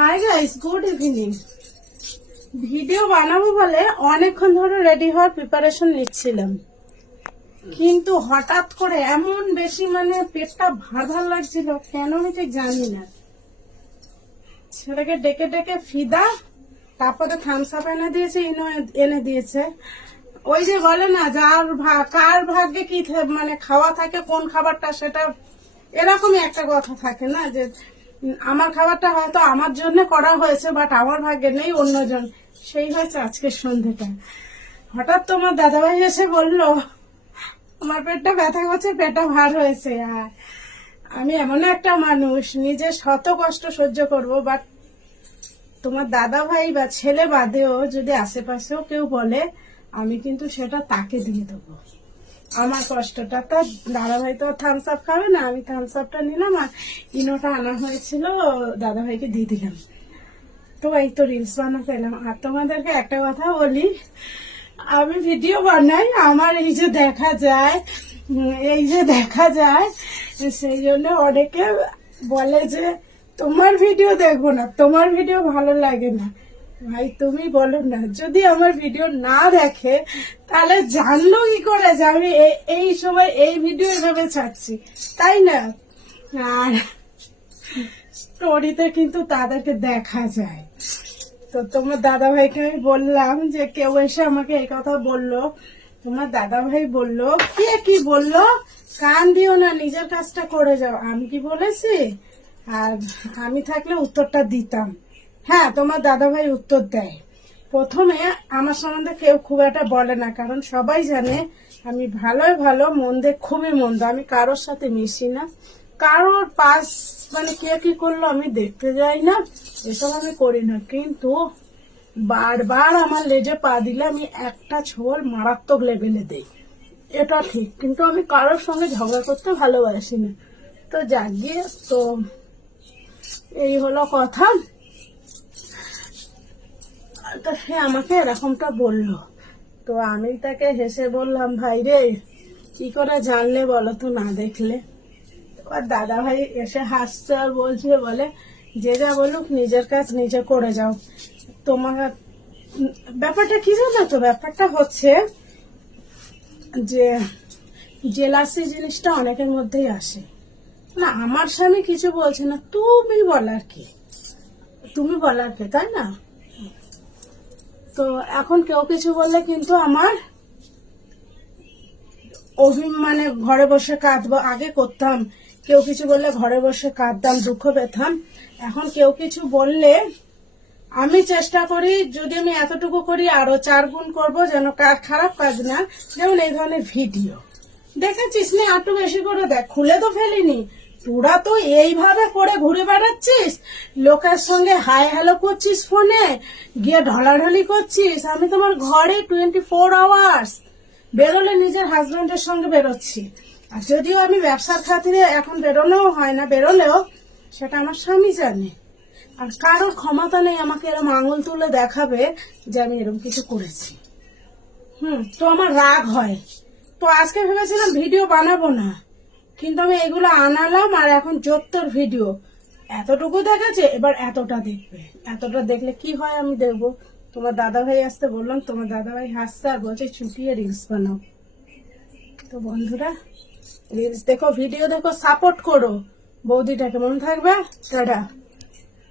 Hi guys good evening video বানাবো বলে অনেকক্ষণ ধরে রেডি হওয়ার প্রিপারেশন নিচ্ছিলাম। কিন্তু হঠাৎ করে এমন বেশি মানে পেটটা ভার ভার লাগছিল, কেন আমি ঠিক জানি না। ছেলেকে ডেকে ডেকে ফিদা, তারপরে থামস আপ এনে দিয়েছে, ইনো এনে দিয়েছে। ওই যে বলে না, যার কার ভাগ্যে কি মানে খাওয়া থাকে, কোন খাবারটা সেটা, এরকমই একটা কথা থাকে না যে আমার খাবারটা হয়তো আমার জন্য করা হয়েছে বাট আমার ভাগ্যে নেই অন্যজন। সেই হয়েছে আজকের সন্ধ্যেটা। হঠাৎ তোমার দাদাভাই এসে বলল, আমার পেটটা ব্যথা করছে, পেটটা ভার হয়েছে। আর আমি এমন একটা মানুষ, নিজে শত কষ্ট সহ্য করব বাট তোমার দাদা ভাই বা ছেলে বাদেও যদি আশেপাশেও কেউ বলে, আমি কিন্তু সেটা তাকে দিয়ে দেবো। আমার কষ্টটা তো দাদা ভাই তো থামস আপ খাবে না, আমি থামস আপটা নিলাম আর ইনোটা আনা হয়েছিল, দাদাভাইকে দিয়ে দিলাম। তো এই তো রিলস বানাতে এলাম আর তোমাদেরকে একটা কথা বলি, আমি ভিডিও বানাই, আমার এই যে দেখা যায় এই যে দেখা যায়, সেই জন্য অনেকে বলে যে, তোমার ভিডিও দেখব না, তোমার ভিডিও ভালো লাগে না। ভাই, তুমি বলো না, যদি আমার ভিডিও না দেখে, তাহলে জানলো কি করে যে আমি এই সময় এই ভিডিও এভাবে ছাড়ছি? তাই না? আর স্টোরিতে কিন্তু তাদেরকে দেখা যায়। তো তোমার দাদা ভাইকে আমি বললাম যে, কেউ এসে আমাকে এই কথা বলল। তোমার দাদা ভাই বলল, কে, কি বলল? কান দিও না, নিজের কাজটা করে যাও। আমি কি বলেছি? আর আমি থাকলে উত্তরটা দিতাম। হ্যাঁ তোমার দাদাভাই উত্তর দেয়। প্রথমে আমার সম্বন্ধে কেউ খুব একটা বলে না, কারণ সবাই জানে আমি ভালোই ভালো, মন্দে খুবই মন্দ, আমি কারোর সাথে মিশি না। কারোর পাশ মানে কে কি করল আমি দেখতে যাই না, এসব আমি করি না। কিন্তু বারবার আমার লেজে পা দিলে আমি একটা ছোল মারাত্মক লেভেলে দেই। এটা ঠিক, কিন্তু আমি কারোর সঙ্গে ঝগড়া করতে ভালোবাসি না। তো জাগিয়ে, তো এই হলো কথা। তো সে আমাকে এরকমটা বলল। তো আমি তাকে হেসে বললাম, ভাই রে, কি করে জানলে বলো তো না দেখলে? আর দাদা ভাই এসে হাসছে আর বলছে, বলে, যে যা বলুক নিজের কাজ নিজে করে যাও। তোমার, ব্যাপারটা কি জানো তো? ব্যাপারটা হচ্ছে যে জেলাসি জিনিসটা অনেকের মধ্যেই আসে। না, আমার স্বামী কিছু বলছে না, তুমি বলার কি? তুমি বলার কে, তাই না? তো এখন কেউ কিছু বললে কিন্তু আমার অভি মানে ঘরে বসে কাঁদবো। আগে করতাম। কেউ কিছু বললে ঘরে বসে কাঁদতাম, দুঃখ পেতাম। এখন কেউ কিছু বললে আমি চেষ্টা করি, যদি আমি এতটুকু করি আরও চার গুণ করব যেন খারাপ কাজ না যেমন এই ধরনের ভিডিও। দেখেছিস না? একটু বেশি করে দেখ। খুলে তো ফেলিনি। তোরা তো এইভাবে করে ঘুরে বেড়াচ্ছিস? লোকের সঙ্গে হাই হ্যালো করছিস ফোনে? গিয়ে ঢলাঢলি করছিস? আমি তোমার ঘরে টোয়েন্টি ফোর আওয়ার্স বেরোলে নিজের হাজবেন্ডের সঙ্গে বেরোচ্ছি। আর যদিও আমি ব্যবসার খাতিরে এখন বেরোলেও হয় না, বেরোলেও সেটা আমার স্বামী জানে। আর কারোর ক্ষমতা নেই আমাকে এরকম আঙুল তুলে দেখাবে যে আমি এরকম কিছু করেছি। হুম, তো আমার রাগ হয়। তো আজকে ভেবেছিলাম ভিডিও বানাবো না। কিন্তু আমি এগুলো আনালাম আর এখন যত্তর ভিডিও এতটুকু দেখাচ্ছে এবার এতটা দেখবে। এতটা দেখলে কি হয় আমি দেখব। তোমার দাদা ভাই আসতে বললাম, তোমার দাদা ভাই হাসছে আর বলছে ছুটিয়ে রিলস বানাও। তো বন্ধুরা রিলস দেখো ভিডিও দেখো সাপোর্ট করো। বৌদিটাকে মনে থাকবে? টাটা।